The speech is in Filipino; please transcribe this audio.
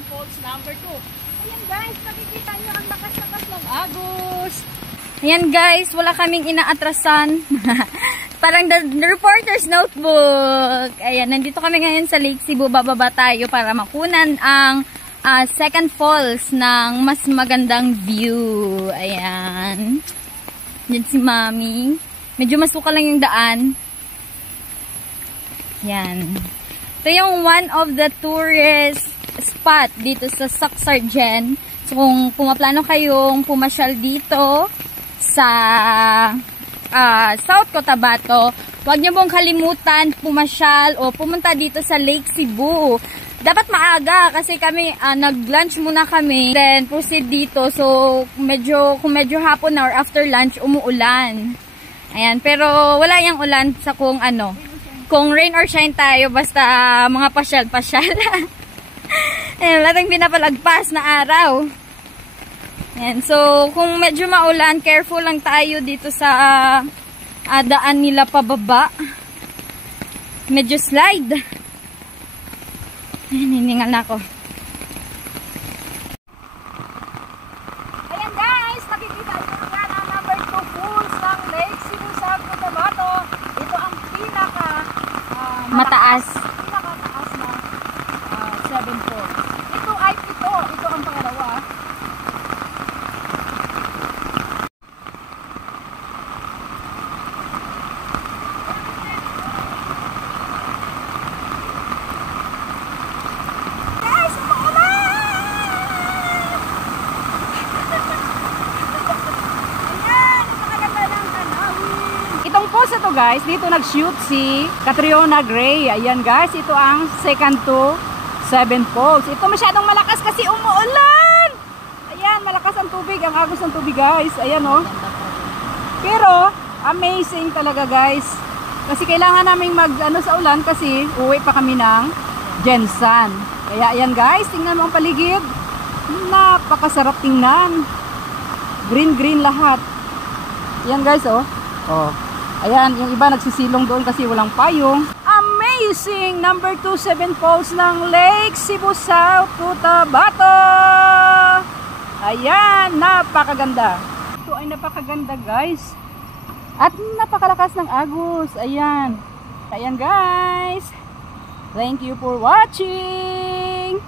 Seven Falls number 2. Ayan guys, nakikita nyo ang lakas-lakas ng agos. Ayan guys, wala kaming inaatrasan. Parang the reporter's notebook. Ayan, nandito kami ngayon sa Lake Cebu. Bababa tayo para makunan ang second falls ng mas magandang view. Ayan. Yan si Mami. Medyo masuka lang yung daan. Yan. Ito yung one of the tourist spot dito sa Sacsargen. So kung pumaplano kayong pumasyal dito sa South Cotabato, huwag niyo pong kalimutan pumasyal o pumunta dito sa Lake Cebu. Dapat maaga kasi kami nag-lunch muna kami, then proceed dito. So kung medyo hapon na or after lunch umuulan. Ayan, pero wala yang ulan sa kung rain or shine tayo, basta mga pasyal-pasyal. Ayan, wala tayong pinapalagpas na araw. Ayan, so kung medyo maulan, careful lang tayo dito sa daan nila pababa. Medyo slide. Ayan, hiningal na ako. Ayan guys, nakikita nyo yan ang number 2 falls ng Lake Cebu sa Cotabato. Ito ang mataas na 7 falls. Ito ang pangalawa. Itong post ito guys, dito nag-shoot si Catriona Gray. Ayan guys, ito ang second to 7 falls. Ito masyadong malakas kasi umuulan. Ayan, malakas ang tubig, ang agos ng tubig guys. Ayan oh. Pero amazing talaga guys. Kasi kailangan naming sa ulan kasi uwi pa kami ng Gensan. Kaya ayan guys, tingnan mo ang paligid. Napakasarap tingnan. Green lahat. Ayan guys oh. Oh. Ayan, yung iba nagsisilong doon kasi walang payong. Amazing! Number 2, 7 falls ng Lake Cebu South Cotabato! Ayan, napakaganda. Ito ay napakaganda guys. At napakalakas ng agos. Ayan. Ayan guys. Thank you for watching!